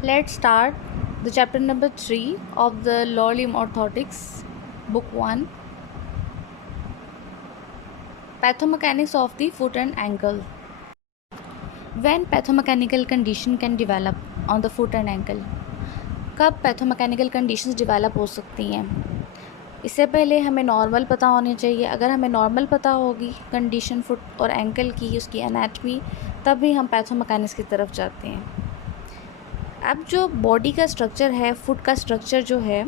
Let's start the chapter number 3 of the Law Limb Orthotics, Book 1, Pathomechanics of the Foot and Ankle. When pathomechanical condition can develop on the foot and ankle? कब पैथोमैकेनिकल conditions develop हो सकती हैं? इससे पहले हमें normal पता होनी चाहिए. अगर हमें नॉर्मल पता होगी कंडीशन फुट और एंकल की, उसकी एनाटमी, तब भी हम पैथोमैकेनिक्स की तरफ जाते हैं. अब जो बॉडी का स्ट्रक्चर है, फुट का स्ट्रक्चर जो है,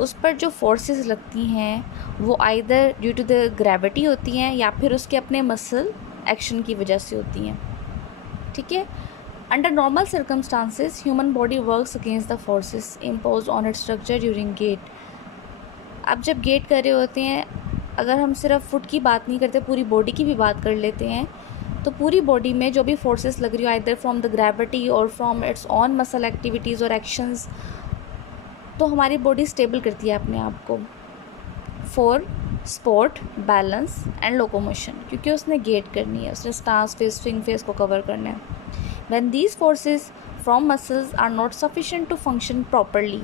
उस पर जो फोर्सेस लगती हैं वो either due to the gravity होती हैं या फिर उसके अपने मसल एक्शन की वजह से होती हैं. ठीक है. Under normal circumstances human body works against the forces impose on its structure during gait. अब जब गेट कर रहे होते हैं, अगर हम सिर्फ फुट की बात नहीं करते, पूरी बॉडी की भी बात कर लेते हैं, तो पूरी बॉडी में जो भी फोर्सेस लग रही हो आइदर फ्रॉम द ग्रेविटी और from its own muscle activities और एक्शंस, तो हमारी बॉडी स्टेबल करती है अपने आप को for support, balance and locomotion, क्योंकि उसने गेट करनी है, उसने स्टांस फेस, स्विंग फेस को कवर करना है. When these forces from muscles are not sufficient to function properly,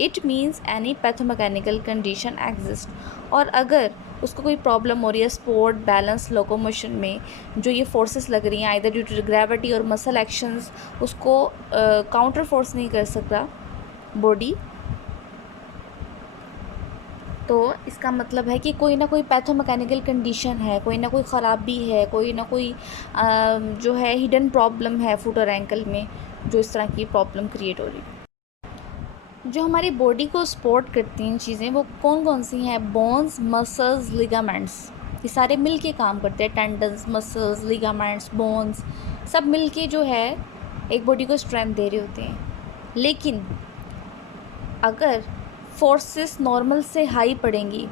it means any pathomechanical condition exist. और अगर उसको कोई प्रॉब्लम हो रही है स्पोर्ट, बैलेंस, लोकोमोशन में, जो ये फोर्सेस लग रही हैं आइदर ड्यू टू ग्रेविटी और मसल एक्शंस, उसको काउंटर फोर्स नहीं कर सकता बॉडी, तो इसका मतलब है कि कोई ना कोई पैथोमैकेनिकल कंडीशन है, कोई ना कोई ख़राबी है, कोई ना कोई जो है हिडन प्रॉब्लम है फुट और एंकल में, जो इस तरह की प्रॉब्लम क्रिएट हो रही है. जो हमारी बॉडी को सपोर्ट करती हैं चीज़ें, वो कौन कौन सी हैं? बोन्स, मसल्स, लिगामेंट्स, ये सारे मिल के काम करते हैं. टेंडन्स, मसल्स, लिगामेंट्स, बोन्स, सब मिल के जो है एक बॉडी को स्ट्रेंथ दे रहे होते हैं. लेकिन अगर फोर्सेस नॉर्मल से हाई पड़ेंगी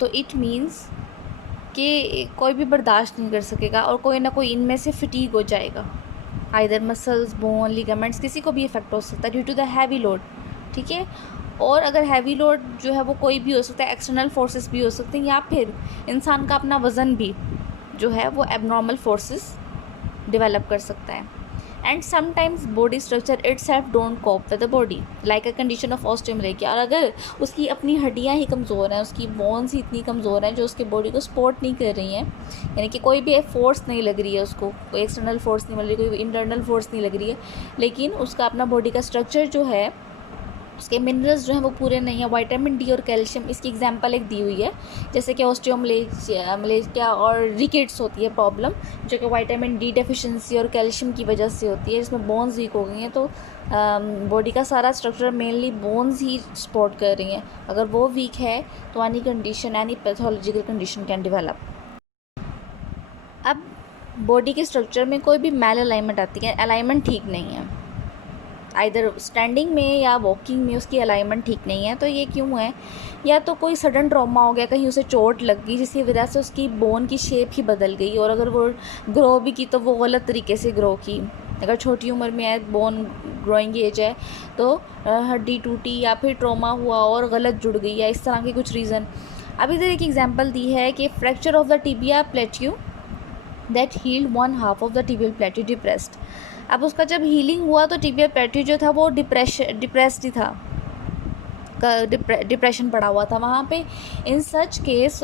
तो इट मीन्स कि कोई भी बर्दाश्त नहीं कर सकेगा और कोई ना कोई इनमें से फिटीग हो जाएगा. आइदर मसल्स, बोन, लिगामेंट्स, किसी को भी इफेक्ट हो सकता है due to the heavy load. ठीक है. और अगर हैवी लोड जो है वो कोई भी हो सकता है, एक्सटर्नल फोर्सेस भी हो सकते हैं, या फिर इंसान का अपना वज़न भी जो है वो एबनॉर्मल फोर्सेस डेवलप कर सकता है. And sometimes body structure itself don't cope with the body like a condition of osteomalacia. और अगर उसकी अपनी हड्डियाँ ही कमज़ोर हैं, उसकी बोन्स ही इतनी कमज़ोर हैं जो उसके बॉडी को सपोर्ट नहीं कर रही हैं, यानी कि कोई भी फोर्स नहीं लग रही है उसको, कोई एक्सटर्नल फोर्स नहीं मिल रही, कोई इंटरनल फोर्स नहीं लग रही है, लेकिन उसका अपना बॉडी का स्ट्रक्चर जो है, उसके मिनरल्स जो हैं वो पूरे नहीं है, विटामिन डी और कैल्शियम, इसकी एग्जांपल एक दी हुई है, जैसे कि ऑस्टियोमलेशिया और रिकेट्स होती है प्रॉब्लम, जो कि विटामिन डी डेफिशिएंसी और कैल्शियम की वजह से होती है, जिसमें बोन्स वीक हो गई हैं. तो बॉडी का सारा स्ट्रक्चर मेनली बोन्स ही सपोर्ट कर रही हैं. अगर वो वीक है तो any condition, any pathological condition can develop. अब बॉडी के स्ट्रक्चर में कोई भी मैल अलाइनमेंट आती है, अलाइनमेंट ठीक नहीं है, आइदर स्टैंडिंग में या वॉकिंग में उसकी अलाइनमेंट ठीक नहीं है. तो ये क्यों है? या तो कोई सडन ट्रॉमा हो गया, कहीं उसे चोट लग गई जिसकी वजह से उसकी बोन की शेप ही बदल गई, और अगर वो ग्रो भी की तो वो गलत तरीके से ग्रो की. अगर छोटी उम्र में है, बोन ग्रोइंग एज है, तो हड्डी टूटी या फिर ट्रॉमा हुआ और गलत जुड़ गई, या इस तरह के कुछ रीज़न. अब इधर एक एग्जांपल दी है कि fracture of the tibia plateau that healed one half of the tibial plateau depressed. अब उसका जब हीलिंग हुआ तो टिबियल प्लेट्यू जो था वो डिप्रेस्ड ही था, डिप्रेशन पड़ा हुआ था वहाँ पे. In such case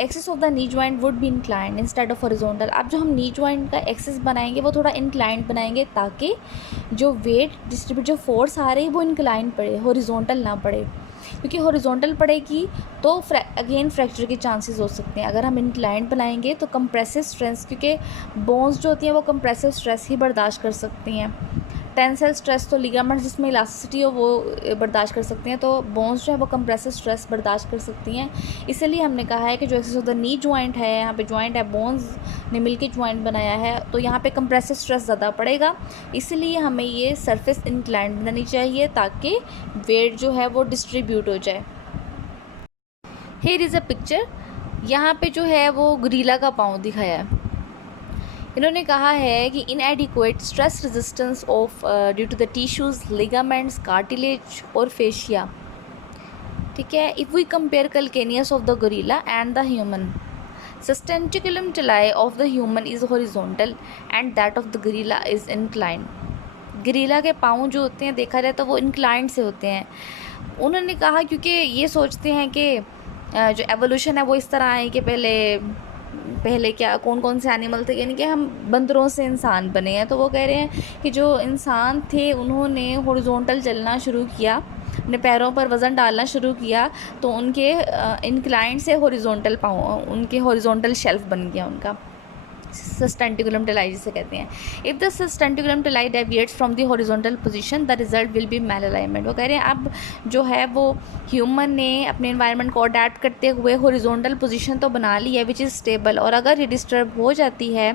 axis of the knee joint would be inclined instead of horizontal. अब जो हम नी जॉइंट का एक्सिस बनाएंगे वो थोड़ा इंक्लाइंड बनाएंगे, ताकि जो वेट डिस्ट्रीब्यूट, जो फोर्स आ रही है वो इंक्लाइंड पड़े, हॉरिजॉन्टल ना पड़े, क्योंकि हॉरिजॉन्टल पड़ेगी तो अगेन फ्रैक्चर के चांसेस हो सकते हैं. अगर हम इंक्लाइंड बनाएंगे तो कंप्रेसिव स्ट्रेस, क्योंकि बोन्स जो होती हैं वो कंप्रेसिव स्ट्रेस ही बर्दाश्त कर सकती हैं. टेंसाइल स्ट्रेस तो लिगामेंट्स जिसमें इलास्टिसिटी हो वो बर्दाश्त कर सकती हैं, तो बोन्स जो है वो कंप्रेसिव स्ट्रेस बर्दाश्त कर सकती हैं. इसीलिए हमने कहा है कि जो axis of the knee joint है, यहाँ पे जॉइंट है, बोन्स ने मिलकर जॉइंट बनाया है, तो यहाँ पे कंप्रेसिव स्ट्रेस ज़्यादा पड़ेगा. इसीलिए हमें ये सरफेस इंक्लाइंड बनानी चाहिए ताकि वेट जो है वो डिस्ट्रीब्यूट हो जाए. Here is a picture. यहाँ पे जो है वो गोरिल्ला का पाँव दिखाया है. इन्होंने कहा है कि inadequate stress resistance of due to the tissues, ligaments, cartilage और फेशिया. ठीक है. If we compare calcaneus of the gorilla and the human, sustentaculum talae of the human is horizontal and that of the gorilla is inclined. गरीला के पाँव जो होते हैं देखा जाए तो वो इंक्लाइंड से होते हैं। उन्होंने कहा क्योंकि ये सोचते हैं कि जो एवोल्यूशन है वो इस तरह है कि पहले क्या कौन कौन से एनिमल थे, यानी कि हम बंदरों से इंसान बने हैं। तो वो कह रहे हैं कि जो इंसान थे उन्होंने हॉरिजॉन्टल चलना शुरू किया, अपने पैरों पर वज़न डालना शुरू किया, तो उनके इंक्लाइंड से हॉरिजॉन्टल पाँव, उनके हॉरिजॉन्टल शेल्फ बन गया उनका। सस्टेंटिकुलम टेलाई जिसे कहते हैं। If the sustentaculum tali deviates from the horizontal position the result will be malalignment. वो कह रहे हैं अब जो है वो ह्यूमन ने अपने एनवायरनमेंट को अडेप्ट करते हुए हॉरिजॉन्टल पोजीशन तो बना ली है विच इज़ स्टेबल, और अगर ये डिस्टर्ब हो जाती है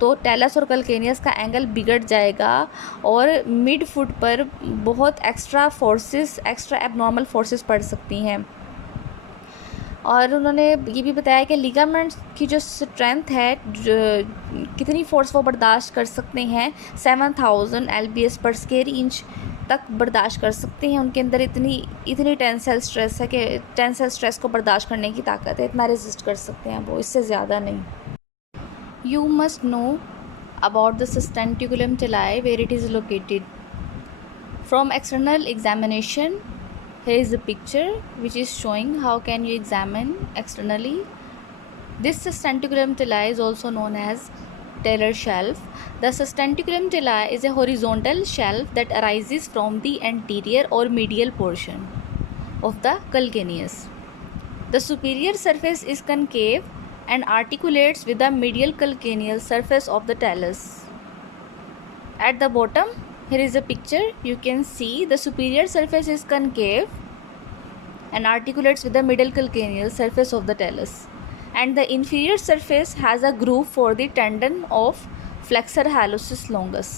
तो टेलस और कलकेनियस का एंगल बिगड़ जाएगा और मिड फुट पर बहुत एक्स्ट्रा एबनॉर्मल फोर्सेस पड़ सकती हैं। और उन्होंने ये भी बताया कि लिगामेंट्स की जो स्ट्रेंथ है, कितनी फोर्स वो बर्दाश्त कर सकते हैं, 7000 lbs पर स्क्वायर इंच तक बर्दाश्त कर सकते हैं। उनके अंदर इतनी टेंसाइल स्ट्रेस है कि टेंसाइल स्ट्रेस को बर्दाश्त करने की ताकत है, इतना रेजिस्ट कर सकते हैं वो, इससे ज़्यादा नहीं। You must know about the sustentaculum tali where it is located from external examination. Here is a picture which is showing how can you examine externally. This sustentaculum teli is also known as Taylor shelf. The sustentaculum teli is a horizontal shelf that arises from the anterior or medial portion of the calcaneus. The superior surface is concave and articulates with the medial calcaneal surface of the talus. At the bottom, here is a picture. You can see the superior surface is concave and articulates with the middle calcaneal surface of the talus, and the inferior surface has a groove for the tendon of flexor hallucis longus.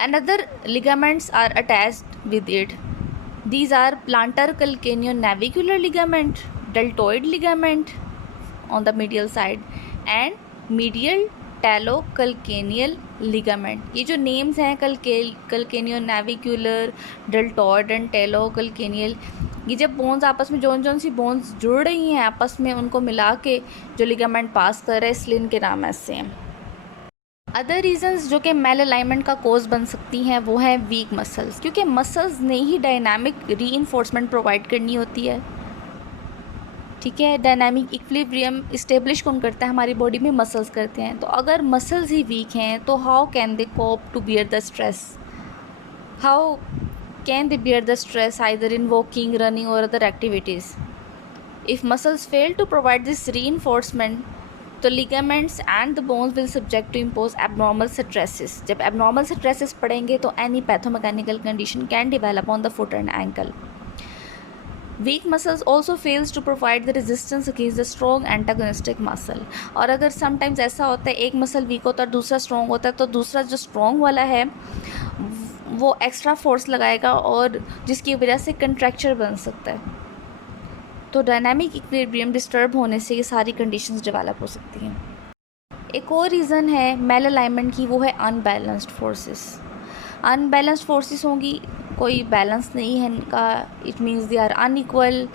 Another ligaments are attached with it. These are plantar calcaneonavicular ligament, deltoid ligament on the medial side, and medial talocalcaneal ligament. ये जो names हैं कलकेनियोनाविक्यूलर, deltoid and टैलो-कलकेनियल, ये जब bones आपस में जौन सी bones जुड़ रही हैं आपस में, उनको मिला के जो लिगामेंट पास कर रहे हैं, इसलिए इनके नाम ऐसे हैं। अदर रीजंस जो कि मेल अलाइनमेंट का कोज बन सकती हैं वो है वीक मसल्स, क्योंकि मसल्स ने ही डायनामिक रीइंफोर्समेंट प्रोवाइड करनी होती है। ठीक है, डायनामिक इक्विलिब्रियम इस्टेब्लिश कौन करता है, हमारी बॉडी में मसल्स करते हैं। तो अगर मसल्स ही वीक हैं तो how can they cope to bear the stress, how can they bear the stress either in walking, running और other activities. If muscles fail to provide this reinforcement तो ligaments and the bones will subject to impose abnormal stresses. जब abnormal stresses पड़ेंगे तो any pathomechanical condition can develop on the foot and ankle. Weak muscles also fails to provide the resistance against the strong antagonistic muscle। और अगर sometimes ऐसा होता है एक muscle week होता है दूसरा स्ट्रॉन्ग होता है, तो दूसरा जो स्ट्रॉन्ग वाला है वो एक्स्ट्रा फोर्स लगाएगा और जिसकी वजह से कंट्रैक्चर बन सकता है। तो डायनामिक इक्विलिब्रियम डिस्टर्ब होने से ये सारी कंडीशंस डेवलप हो सकती हैं। एक और रीज़न है मेल अलाइनमेंट की, वो है अनबैलेंस्ड फोर्सेस। अनबैलेंस्ड फोर्सेस होंगी, कोई बैलेंस नहीं है इनका, it means they are unequal,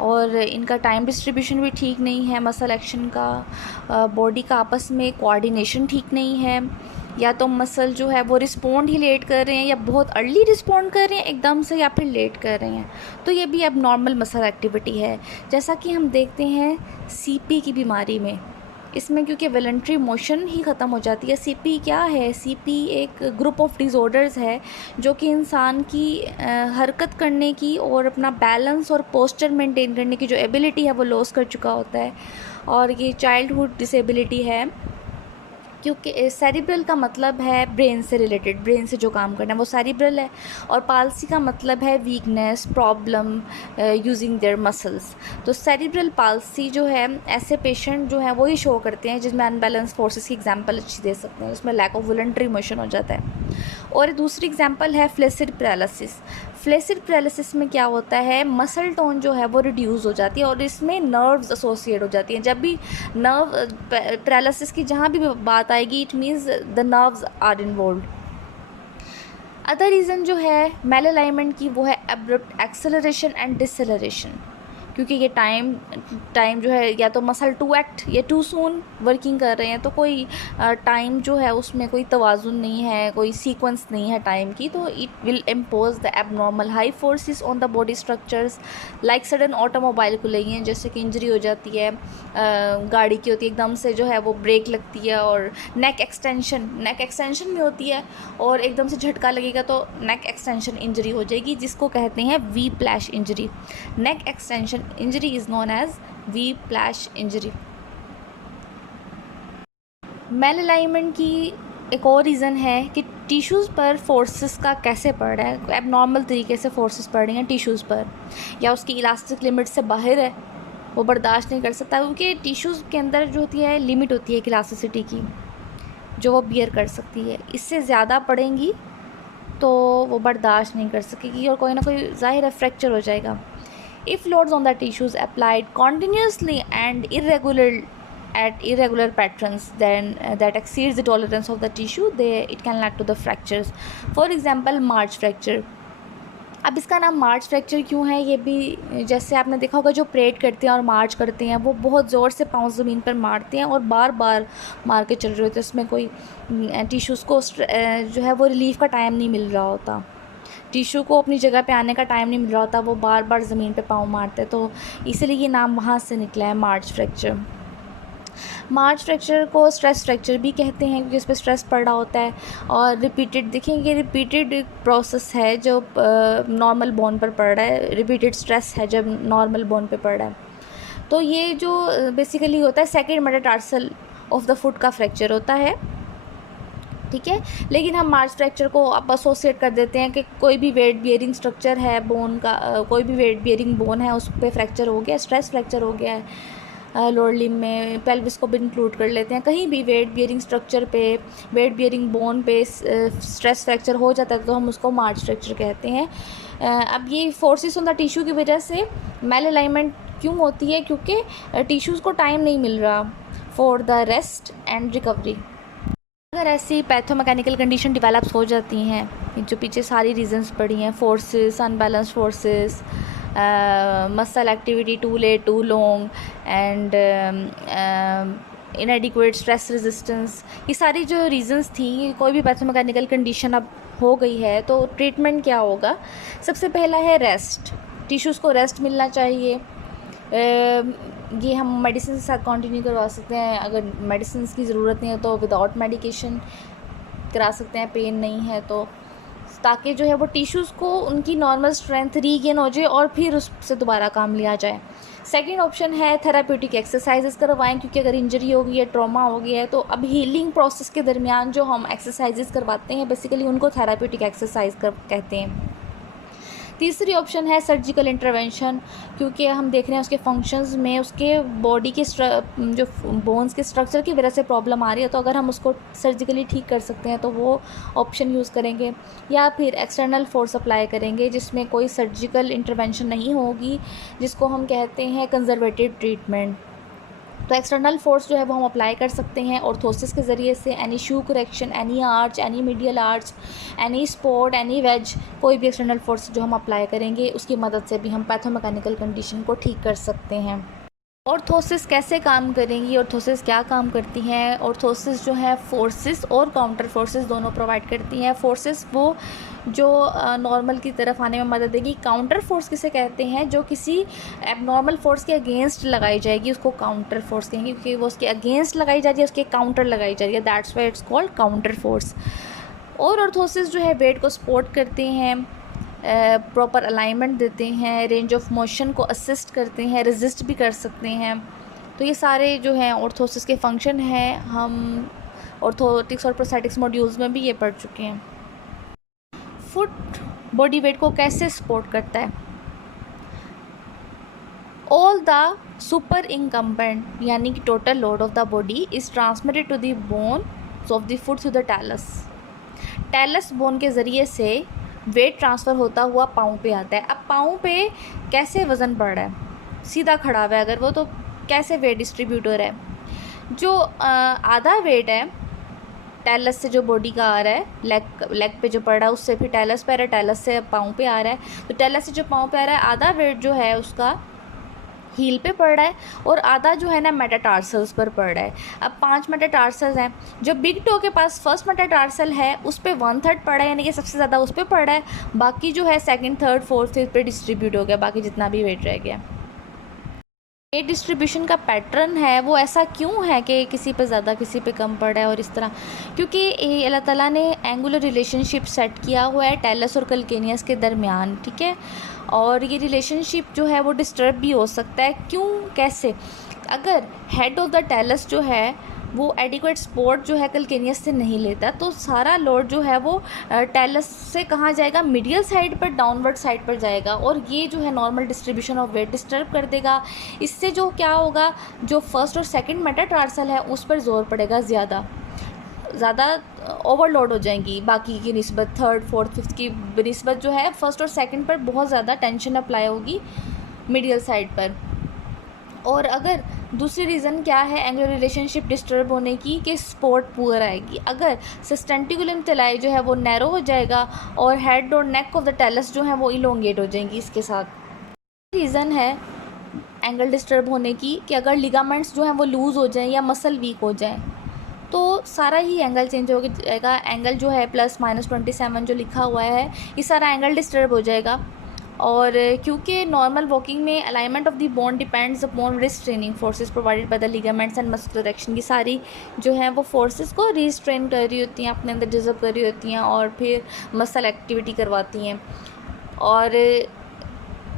और इनका टाइम डिस्ट्रीब्यूशन भी ठीक नहीं है मसल एक्शन का, बॉडी का आपस में कोऑर्डिनेशन ठीक नहीं है, या तो मसल जो है वो रिस्पॉन्ड ही लेट कर रहे हैं या बहुत अर्ली रिस्पॉन्ड कर रहे हैं एकदम से, या फिर लेट कर रहे हैं। तो ये भी अब नॉर्मल मसल एक्टिविटी है, जैसा कि हम देखते हैं सीपी की बीमारी में। इसमें क्योंकि वॉलंटरी मोशन ही ख़त्म हो जाती है। सीपी क्या है? सीपी एक ग्रुप ऑफ डिसऑर्डर्स है जो कि इंसान की हरकत करने की और अपना बैलेंस और पोस्चर मेंटेन करने की जो एबिलिटी है वो लॉस कर चुका होता है, और ये चाइल्डहुड डिसेबिलिटी है, क्योंकि सेरिब्रल का मतलब है ब्रेन से रिलेटेड, ब्रेन से जो काम करना है वो सेरिब्रल है, और पाल्सी का मतलब है weakness, problem using their muscles. तो सेरिब्रल पाल्सी जो है, ऐसे पेशेंट जो है वो ही शो करते हैं जिसमें अनबैलेंस फोर्सेस की एग्जांपल अच्छी दे सकते हैं, उसमें लैक ऑफ वॉलंटरी मोशन हो जाता है। और दूसरी एग्जांपल है फ्लेसिड पैरालिसिस। फ्लेसिड पैरालिसिस में क्या होता है, मसल टोन जो है वो रिड्यूस हो जाती है और इसमें नर्व्स एसोसिएट हो जाती हैं। जब भी नर्व पैरालिसिस की जहाँ भी बात आएगी, it means the nerves are involved. Other reason जो है मेल अलाइनमेंट की वो है एब्रप्ट एक्सेलरेशन एंड डिसएलरेशन। क्योंकि ये टाइम जो है या तो मसल टू एक्ट या टू सून वर्किंग कर रहे हैं, तो कोई टाइम जो है उसमें कोई तवाज़ुन नहीं है, कोई सीक्वेंस नहीं है टाइम की, तो it will impose the abnormal high forces on the body structures like sudden automobile को लेंगे, जैसे कि इंजरी हो जाती है गाड़ी की होती है, एकदम से जो है वो ब्रेक लगती है, और नेक एक्सटेंशन भी होती है, और एकदम से झटका लगेगा तो नेक एक्सटेंशन इंजरी हो जाएगी, जिसको कहते हैं whiplash injury. Neck extension injury is known as whiplash injury. Malalignment की एक और रीज़न है कि टिश्यूज़ पर फोर्सेस का कैसे पड़ रहा है, एबनॉर्मल तरीके से फोर्सेस पड़ रही हैं टिश्यूज़ पर, या उसकी इलास्टिक लिमिट से बाहर है, वो बर्दाश्त नहीं कर सकता, क्योंकि टिश्यूज़ के अंदर जो होती है लिमिट होती है इलास्टिसिटी की, जो वो बियर कर सकती है। इससे ज़्यादा पड़ेंगी तो वो बर्दाश्त नहीं कर सकेगी और कोई ना कोई ज़ाहिर है फ्रैक्चर हो जाएगा। If loads on the tissues applied continuously and at irregular patterns then that exceeds the tolerance of the tissue, it can lead to the fractures. For example, march fracture. अब इसका नाम मार्च फ्रैक्चर क्यों है, ये भी जैसे आपने देखा होगा जो परेड करते हैं और मार्च करते हैं वो बहुत ज़ोर से पाँव ज़मीन पर मारते हैं और बार बार मार के चल रहे होते हैं, उसमें कोई टिश्यूज़ को जो है वो रिलीफ का टाइम नहीं मिल रहा होता, टिश्यू को अपनी जगह पे आने का टाइम नहीं मिल रहा होता, वो बार बार ज़मीन पे पाँव मारते हैं, तो इसलिए ये नाम वहाँ से निकला है मार्च फ्रैक्चर। मार्च फ्रैक्चर को स्ट्रेस फ्रैक्चर भी कहते हैं क्योंकि इस पर स्ट्रेस पड़ रहा होता है, और रिपीटेड रिपीटेड प्रोसेस है जो नॉर्मल बोन पर पड़ रहा है, रिपीटेड स्ट्रेस है जब नॉर्मल बोन पे पड़ रहा है। तो ये जो बेसिकली होता है second metatarsal of the foot का फ्रैक्चर होता है, ठीक है। लेकिन हम मार्च फ्रैक्चर को आप एसोसिएट कर देते हैं कि कोई भी वेट बियरिंग स्ट्रक्चर है बोन का, कोई भी वेट बियरिंग बोन है उस पर फ्रैक्चर हो गया, स्ट्रेस फ्रैक्चर हो गया है, लोअर लिम्ब में, पेल्विस को भी इंक्लूड कर लेते हैं, कहीं भी वेट बियरिंग स्ट्रक्चर पे, वेट बियरिंग बोन पे स्ट्रेस फ्रैक्चर हो जाता है तो हम उसको मार्च फ्रैक्चर कहते हैं। अब ये फोर्सेस ऑन द टिश्यू की वजह से मेल अलाइनमेंट क्यों होती है, क्योंकि टिश्यूज़ को टाइम नहीं मिल रहा for the rest and recovery. अगर ऐसी पैथोमैकेनिकल कंडीशन डिवेलप्स हो जाती हैं, जो पीछे सारी रीजंस पड़ी हैं, forces, unbalanced forces, muscle activity too late too long and inadequate stress resistance, ये सारी जो रीजंस थी, कोई भी पैथोमैकेनिकल कंडीशन अब हो गई है तो ट्रीटमेंट क्या होगा। सबसे पहला है रेस्ट, टिश्यूज़ को रेस्ट मिलना चाहिए। ये हम मेडिसिन के साथ कंटिन्यू करवा सकते हैं, अगर मेडिसिन की ज़रूरत नहीं है तो विदाउट मेडिकेशन करा सकते हैं, पेन नहीं है तो, ताकि जो है वो टिश्यूज़ को उनकी नॉर्मल स्ट्रेंथ रीगेन हो जाए और फिर उससे दोबारा काम लिया जाए। सेकंड ऑप्शन है थेराप्यूटिक एक्सरसाइजेस करवाएं, क्योंकि अगर इंजरी हो गई है, ट्रॉमा हो गया है, तो अब हीलिंग प्रोसेस के दरमियान जो हम एक्सरसाइजेस करवाते हैं बेसिकली उनको थेराप्यूटिक एक्सरसाइज कहते हैं। तीसरी ऑप्शन है सर्जिकल इंटरवेंशन, क्योंकि हम देख रहे हैं उसके फंक्शंस में उसके बॉडी के जो बोन्स के स्ट्रक्चर की वजह से प्रॉब्लम आ रही है, तो अगर हम उसको सर्जिकली ठीक कर सकते हैं तो वो ऑप्शन यूज़ करेंगे, या फिर एक्सटर्नल फोर्स अप्लाई करेंगे जिसमें कोई सर्जिकल इंटरवेंशन नहीं होगी, जिसको हम कहते हैं कंजर्वेटिव ट्रीटमेंट। तो एक्सटर्नल फोर्स जो है वो हम अप्लाई कर सकते हैं ऑर्थोसिस के ज़रिए से, any shoe correction, any arch, any medial arch, any support, any wedge, कोई भी एक्सटर्नल फोर्स जो हम अप्लाई करेंगे उसकी मदद से भी हम पैथोमैकेनिकल कंडीशन को ठीक कर सकते हैं। ऑर्थोसिस कैसे काम करेंगी, ऑर्थोसिस क्या काम करती हैं। ऑर्थोसिस जो है फोर्सेस और काउंटर फोर्सेस दोनों प्रोवाइड करती हैं। फोर्सेस वो जो नॉर्मल की तरफ आने में मदद देगी, काउंटर फोर्स किसे कहते हैं, जो किसी एबनॉर्मल फोर्स के अगेंस्ट लगाई जाएगी उसको काउंटर फोर्स कहेंगे, क्योंकि वो उसके अगेंस्ट लगाई जा रही है, उसके काउंटर लगाई जा रही है, that's why it's called counter force. और ऑर्थोसिस जो है वेट को सपोर्ट करते हैं, प्रॉपर अलाइनमेंट देते हैं, रेंज ऑफ मोशन को असिस्ट करते हैं, रेजिस्ट भी कर सकते हैं। तो ये सारे जो हैं ऑर्थोसिस के फंक्शन हैं, हम ऑर्थोटिक्स और प्रोस्थेटिक्स मॉड्यूल्स में भी ये पढ़ चुके हैं। फुट बॉडी वेट को कैसे सपोर्ट करता है। ऑल द सुपर इनकम्बेंट यानी कि total load of the body is transmitted to the bones of the foot through the talus. Talus bone के ज़रिए से वेट ट्रांसफ़र होता हुआ पाँव पे आता है। अब पाँव पे कैसे वज़न बढ़ रहा है, सीधा खड़ा हुआ है अगर वो, तो कैसे वेट डिस्ट्रीब्यूट हो रहा है। जो आधा वेट है टैलस से जो बॉडी का आ रहा है, लेग पे जो पड़ रहा है उससे फिर टैलस पे आ रहा है, टैलस से पाँव पे आ रहा है, तो टैलस से जो पाँव पे आ रहा है आधा वेट जो है उसका हील पे पड़ रहा है और आधा जो है ना मेटाटार्सल्स पर पड़ रहा है। अब 5 मेटाटार्सल्स हैं, जो बिग टो के पास फर्स्ट मेटाटार्सल है उस पर 1/3 पड़ा है, यानी कि सबसे ज़्यादा उस पर पड़ा है, बाकी जो है सेकंड, थर्ड, फोर्थ, फिफ्थ पे डिस्ट्रीब्यूट हो गया, बाकी जितना भी वेट रह गया। ये डिस्ट्रीब्यूशन का पैटर्न है वो ऐसा क्यों है कि किसी पे ज़्यादा किसी पे कम पड़ा है और इस तरह, क्योंकि ये अल्लाह ताला ने एंगुलर रिलेशनशिप सेट किया हुआ है टेलस और कलकेनियस के दरमियान, ठीक है। और ये रिलेशनशिप जो है वो डिस्टर्ब भी हो सकता है, क्यों, कैसे? अगर हेड ऑफ द टेलस जो है वो एडिक्वेट सपोर्ट जो है कलकेनियस से नहीं लेता, तो सारा लोड जो है वो टेलस से कहाँ जाएगा, मीडियल साइड पर, डाउनवर्ड साइड पर जाएगा, और ये जो है normal distribution of weight disturb कर देगा। इससे जो क्या होगा, जो फर्स्ट और सेकंड मेटाटार्सल है उस पर जोर पड़ेगा, ज़्यादा ओवरलोड हो जाएंगी, बाकी की निस्बत थर्ड, फोर्थ, फिफ्थ की निस्बत जो है फर्स्ट और सेकंड पर बहुत ज़्यादा टेंशन अप्लाई होगी मीडियल साइड पर। और अगर दूसरी रीज़न क्या है एंगुलर रिलेशनशिप डिस्टर्ब होने की, कि सपोर्ट पुअर आएगी। अगर सिस्टेंटिकुलम तलाई जो है वो नैरो हो जाएगा और हेड और नेक ऑफ द टेलस जो है वो इलोंगेट हो जाएंगी इसके साथ। रीज़न है एंगल डिस्टर्ब होने की कि अगर लिगामेंट्स जो हैं वो लूज़ हो जाएं या मसल वीक हो जाएं, तो सारा ही एंगल चेंज हो जाएगा। एंगल जो है +-27 जो लिखा हुआ है, ये सारा एंगल डिस्टर्ब हो जाएगा। और क्योंकि नॉर्मल वॉकिंग में alignment of the bone depends upon restraining forces provided by the ligaments and muscular action, की सारी जो है वो फोर्सेस को रिस्ट्रेन कर रही होती हैं, अपने अंदर जज़ब कर रही होती हैं और फिर मसल एक्टिविटी करवाती हैं। और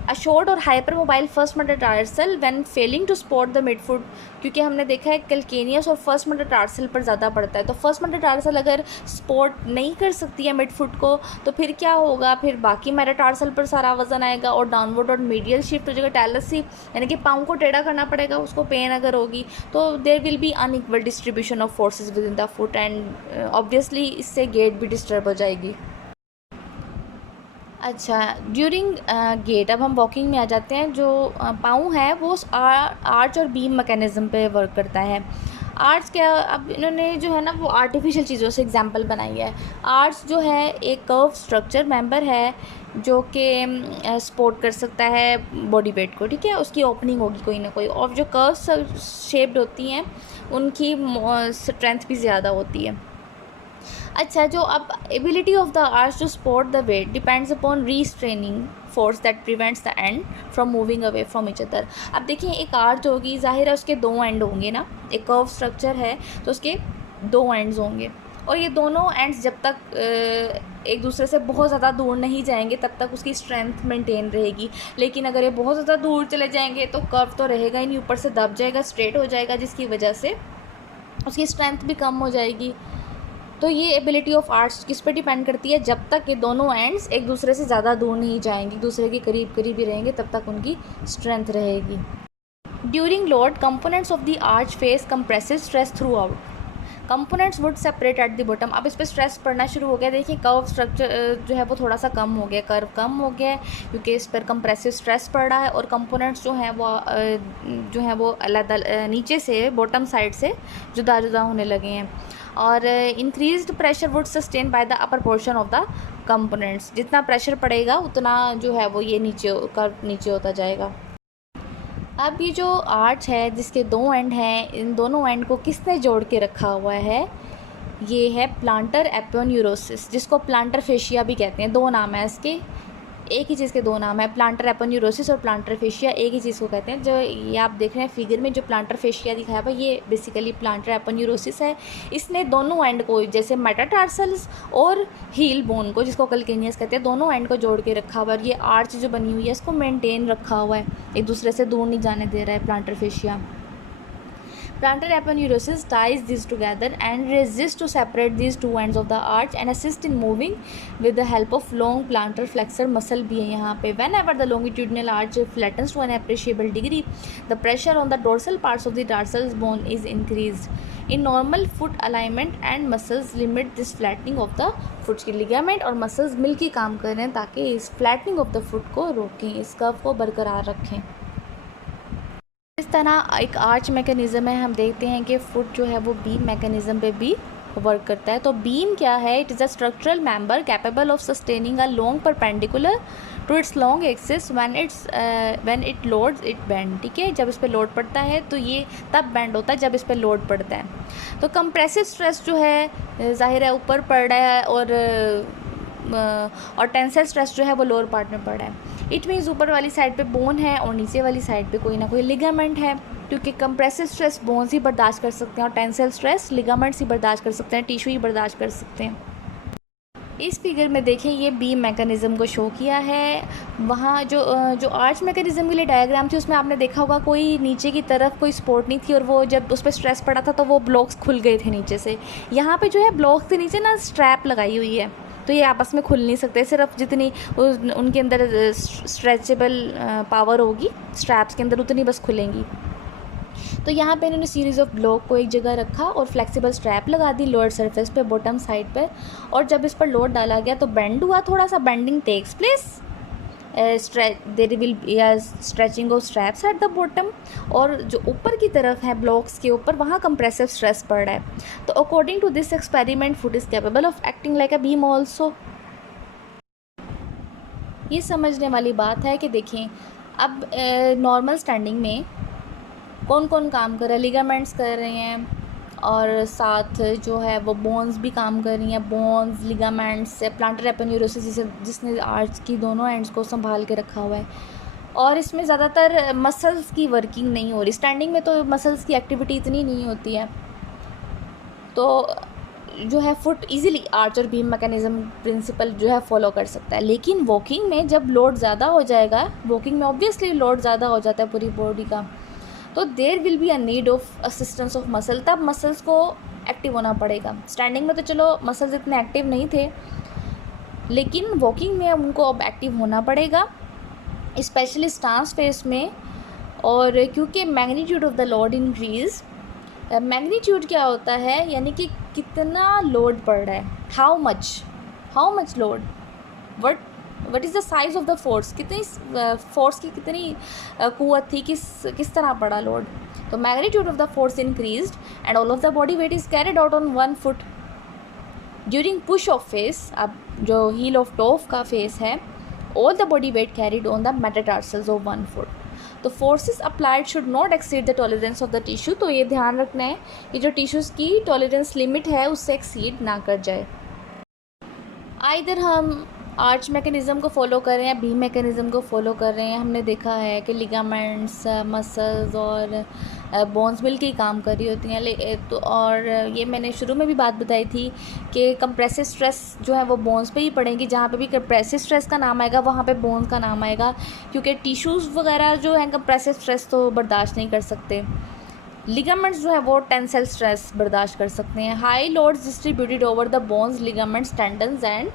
अ शॉर्ट और hypermobile first metatarsal when failing to support the midfoot, क्योंकि हमने देखा है कैल्केनियस और फर्स्ट मेटाटार्सल पर ज़्यादा पड़ता है, तो फर्स्ट मेटाटार्सल अगर स्पॉट नहीं कर सकती है मिडफुट को, तो फिर क्या होगा, फिर बाकी मेटाटार्सल पर सारा वजन आएगा और डाउनवर्ड और मीडियल शिफ्ट हो जाएगा, टेलस से यानी कि पाँव को टेढ़ा करना पड़ेगा उसको, पेन अगर होगी तो there will be unequal distribution of forces within the foot and obviously इससे गेट भी डिस्टर्ब हो जाएगी। अच्छा, ड्यूरिंग गेट, अब हम वॉकिंग में आ जाते हैं। जो पाँव है वो आर्च और बीम मैकेनिज़्म पे वर्क करता है। आर्च क्या, अब इन्होंने जो है ना वो आर्टिफिशियल चीज़ों से एग्जांपल बनाई है। आर्च जो है एक कर्व स्ट्रक्चर मेंबर है जो कि सपोर्ट कर सकता है बॉडी वेट को, ठीक है। उसकी ओपनिंग होगी कोई ना कोई, और जो कर्व शेप्ड होती हैं उनकी स्ट्रेंथ भी ज़्यादा होती है। अच्छा, जो अब ability of the arch to support the weight depends upon restraining force that prevents the end from moving away from each other. अब देखिए, एक आर्च होगी, जाहिर है उसके 2 एंड होंगे ना, एक कर्व स्ट्रक्चर है तो उसके 2 एंड्स होंगे, और ये दोनों एंड्स जब तक एक दूसरे से बहुत ज़्यादा दूर नहीं जाएंगे तब तक उसकी स्ट्रेंथ मेंटेन रहेगी। लेकिन अगर ये बहुत ज़्यादा दूर चले जाएंगे तो कर्व तो रहेगा ही नहीं, ऊपर से दब जाएगा, स्ट्रेट हो जाएगा, जिसकी वजह से उसकी स्ट्रेंथ भी कम हो जाएगी। तो ये एबिलिटी ऑफ आर्च किस पे डिपेंड करती है, जब तक ये दोनों एंड्स एक दूसरे से ज़्यादा दूर नहीं जाएंगे, एक दूसरे के करीब करीब ही रहेंगे, तब तक उनकी स्ट्रेंथ रहेगी। During load components of the arch face compressive stress through out, components would separate eight the bottom. अब इस पर स्ट्रेस पड़ना शुरू हो गया। देखिए, कर्व स्ट्रक्चर जो है वो थोड़ा सा कम हो गया, कर्व कम हो गया है क्योंकि इस पर कंप्रेसिव स्ट्रेस पड़ रहा है, और कंपोनेंट्स जो हैं वो अलग नीचे से बॉटम साइड से जुदा जुदा होने लगे हैं। और increased pressure would sustain by the upper portion of the components, जितना प्रेशर पड़ेगा उतना जो है वो ये नीचे होता जाएगा। अब ये जो आर्च है जिसके 2 एंड हैं, इन दोनों एंड को किसने जोड़ के रखा हुआ है, ये है प्लांटर एपोन्यूरोसिस, जिसको प्लांटर फेशिया भी कहते हैं। 2 नाम है इसके, एक ही चीज़ के 2 नाम है, प्लांटर एपोन्यूरोसिस और प्लांटर फेशिया एक ही चीज़ को कहते हैं। जो ये आप देख रहे हैं फिगर में, जो प्लांटर फेशिया दिखाया हुआ ये बेसिकली प्लांटर एपोन्यूरोसिस है। इसने दोनों एंड को, जैसे मेटाटार्सल्स और हील बोन को, जिसको कलकेनियस कहते हैं, दोनों एंड को जोड़ के रखा हुआ है। और ये आर्च जो बनी हुई है इसको मेंटेन रखा हुआ है, एक दूसरे से दूर नहीं जाने दे रहा है plantar fascia. Plantar aponeurosis ties these together and resists to separate these 2 ends of the arch and assist in moving with the help of long plantar flexor muscle भी है यहाँ पे। Whenever the longitudinal arch flattens to an appreciable degree, the pressure on the dorsal parts of the tarsal bone is increased. In normal foot alignment and muscles limit this flattening of the foot, की ligament और muscles मिल के काम कर रहे हैं ताकि इस flattening of the foot को रोकें, इस कर्व को बरकरार रखें। इस तरह एक आर्च मैकेनिज़्म है, हम देखते हैं कि फुट जो है वो बीम मैकेनिज़्म पे भी वर्क करता है। तो बीम क्या है? It is a structural member capable of sustaining a long perpendicular to its long axis when it loads it bend. ठीक है, जब इस पर लोड पड़ता है तो ये तब बेंड होता है जब इस पर लोड पड़ता है। तो कंप्रेसिव स्ट्रेस जो है ज़ाहिर है ऊपर पड़ रहा है, और टेंसाइल स्ट्रेस जो है वो लोअर पार्ट में पड़ रहा है। इट मीन्स ऊपर वाली साइड पे बोन है और नीचे वाली साइड पे कोई ना कोई लिगामेंट है, क्योंकि कंप्रेसिव स्ट्रेस बोन्स ही बर्दाश्त कर सकते हैं और टेंसाइल स्ट्रेस लिगामेंट्स ही बर्दाश्त कर सकते हैं, टिश्यू ही बर्दाश्त कर सकते हैं। इस फिगर में देखें, ये बीम मैकेनिज़्म को शो किया है। वहाँ जो आर्च मैकेनिज़्म के लिए डायग्राम थी उसमें आपने देखा होगा कोई नीचे की तरफ कोई सपोर्ट नहीं थी, और वो जब उस पर स्ट्रेस पड़ा था तो वो ब्लॉक्स खुल गए थे नीचे से। यहाँ पे जो है ब्लॉक्स के नीचे ना स्ट्रैप लगाई हुई है, तो ये आपस में खुल नहीं सकते, सिर्फ जितनी उनके अंदर स्ट्रेचेबल पावर होगी स्ट्रैप्स के अंदर उतनी बस खुलेंगी। तो यहाँ पे इन्होंने सीरीज़ ऑफ ब्लॉक को एक जगह रखा और फ्लेक्सिबल स्ट्रैप लगा दी लोअर सरफेस पे, बॉटम साइड पे, और जब इस पर लोड डाला गया तो बेंड हुआ, थोड़ा सा bending takes place, there will be a stretching of straps at the bottom, और जो ऊपर की तरफ है ब्लॉक्स के ऊपर वहाँ कंप्रेसिव स्ट्रेस पड़ रहा है। तो according to this experiment foot is capable of acting like a beam also. ये समझने वाली बात है कि देखें अब नॉर्मल स्टैंडिंग में कौन कौन काम कर रहा है, लिगामेंट्स कर रहे हैं, और साथ जो है वो बोन्स भी काम कर रही हैं, बोन्स, लिगामेंट्स, प्लांटर एपोन्यूरोसिस जिसने आर्च की दोनों एंड्स को संभाल के रखा हुआ है। और इसमें ज़्यादातर मसल्स की वर्किंग नहीं हो रही, स्टैंडिंग में तो मसल्स की एक्टिविटी इतनी नहीं होती है, तो जो है फुट इजीली आर्च और बीम मैकेनिज़्म प्रिंसिपल जो है फॉलो कर सकता है। लेकिन वॉकिंग में जब लोड ज़्यादा हो जाएगा, वॉकिंग में ऑब्वियसली लोड ज़्यादा हो जाता है पूरी बॉडी का, तो there will be a need of assistance of muscle, तब मसल्स को एक्टिव होना पड़ेगा। स्टैंडिंग में तो चलो मसल्स इतने एक्टिव नहीं थे, लेकिन वॉकिंग में अब उनको अब एक्टिव होना पड़ेगा, स्पेशली स्टांस फेस में। और क्योंकि magnitude of the load increase, magnitude क्या होता है, यानी कि कितना लोड पड़ रहा है, how much load, what is the size of the force, कितनी फोर्स की कितनी कुव्वत थी, किस तरह पड़ा लोड। तो magnitude of the force increased and all of the body weight is carried out on one foot during push of face. अब जो हील ऑफ टोफ का फेस है, all the body weight carried on the metatarsals of one foot. तो forces applied should not exceed the tolerance of the tissue, तो ये ध्यान रखना है कि जो टिश्यूज़ की टॉलरेंस लिमिट है उससे एक्सीड ना कर जाए। आइदर हम आर्च मैकेनिज़्म को फॉलो कर रहे हैं, बीम मैकेनिज़्म को फॉलो कर रहे हैं। हमने देखा है कि लिगामेंट्स, मसल्स और बोन्स मिल के ही काम कर रही होती हैं। तो और ये मैंने शुरू में भी बात बताई थी कि कंप्रेसिव स्ट्रेस जो है वो बोन्स पे ही पड़ेगी, जहाँ पे भी कंप्रेसिव स्ट्रेस का नाम आएगा वहाँ पे बोन्स का नाम आएगा, क्योंकि टिश्यूज़ वगैरह जो हैं कंप्रेसिव स्ट्रेस तो बर्दाश्त नहीं कर सकते। लिगामेंट्स जो है वो टेंसाइल स्ट्रेस बर्दाश्त कर सकते हैं। High loads distributed over the bones, ligaments, tendons and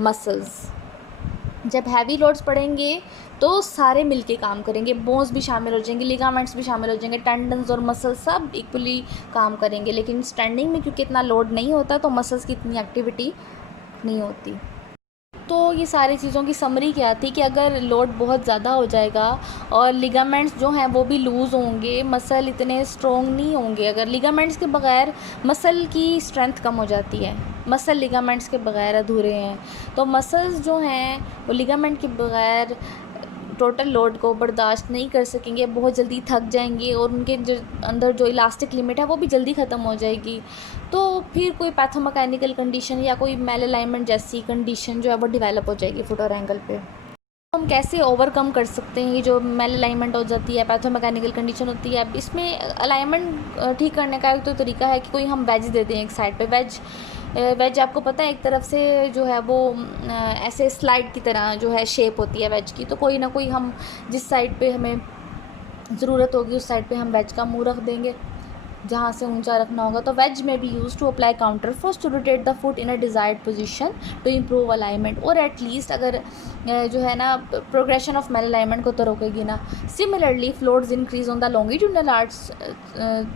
muscles. जब हैवी लोड्स पड़ेंगे तो सारे मिलके काम करेंगे, बोन्स भी शामिल हो जाएंगे, लिगामेंट्स भी शामिल हो जाएंगे, टेंडन्स और मसल्स सब इक्वली काम करेंगे। लेकिन स्टैंडिंग में क्योंकि इतना लोड नहीं होता तो मसल्स की इतनी एक्टिविटी नहीं होती। तो ये सारी चीज़ों की समरी क्या थी कि अगर लोड बहुत ज़्यादा हो जाएगा और लिगामेंट्स जो हैं वो भी लूज़ होंगे, मसल इतने स्ट्रॉन्ग नहीं होंगे। अगर लिगामेंट्स के बगैर मसल की स्ट्रेंथ कम हो जाती है, मसल लिगामेंट्स के बगैर अधूरे हैं, तो मसल्स जो हैं वो लिगामेंट के बगैर टोटल लोड को बर्दाश्त नहीं कर सकेंगे, बहुत जल्दी थक जाएंगे और उनके जो अंदर जो इलास्टिक लिमिट है वो भी जल्दी ख़त्म हो जाएगी। तो फिर कोई पैथोमैकेनिकल कंडीशन या कोई मेल अलाइनमेंट जैसी कंडीशन जो है वो डेवलप हो जाएगी फुट और एंकल पे। हम कैसे ओवरकम कर सकते हैं ये जो मेल अलाइनमेंट हो जाती है, पैथोमैकेनिकल कंडीशन होती है। अब इसमें अलाइनमेंट ठीक करने का एक तो तरीका है कि कोई हम वेज दे दें एक साइड पे। वेज आपको पता है एक तरफ से जो है वो ऐसे स्लाइड की तरह जो है शेप होती है वेज की, तो कोई ना कोई हम जिस साइड पे हमें ज़रूरत होगी उस साइड पे हम वेज का मुंह रख देंगे, जहाँ से ऊंचा रखना होगा। तो वेज में be use to apply counter force to rotate the foot in a desired position to improve alignment, और एटलीस्ट अगर जो है ना प्रोग्रेशन ऑफ मेल अलाइनमेंट को तो रोकेगी ना। Similarly if loads increase on the longitudinal arts,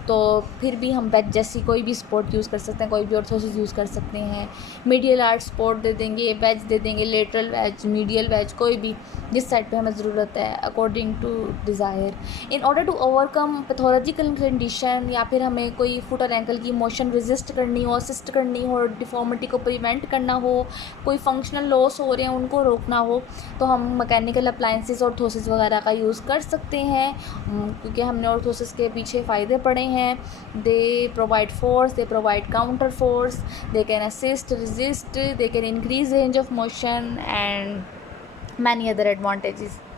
तो फिर भी हम वेज जैसी कोई भी सपोर्ट यूज़ कर सकते हैं, कोई भी ऑर्थोसिस यूज़ कर सकते हैं। मीडियल आर्ट सपोर्ट दे देंगे, वेज दे देंगे, लेटरल वेज, मीडियल वेज, कोई भी जिस साइड पे हमें ज़रूरत है according to desire. In order to overcome pathological condition या फिर हमें कोई फुट और एंकल की मोशन रेजिस्ट करनी हो, असिस्ट करनी हो, डिफॉर्मिटी को प्रिवेंट करना हो, कोई फंक्शनल लॉस हो रहे हैं उनको रोकना हो, तो हम मैकेनिकल अप्लाइंसेस ऑर्थोसिस वगैरह का यूज़ कर सकते हैं। क्योंकि हमने ऑर्थोसिस के पीछे फ़ायदे पढ़े हैं। They provide force, they provide counter force, they can assist, resist, they can increase range of motion and many other advantages.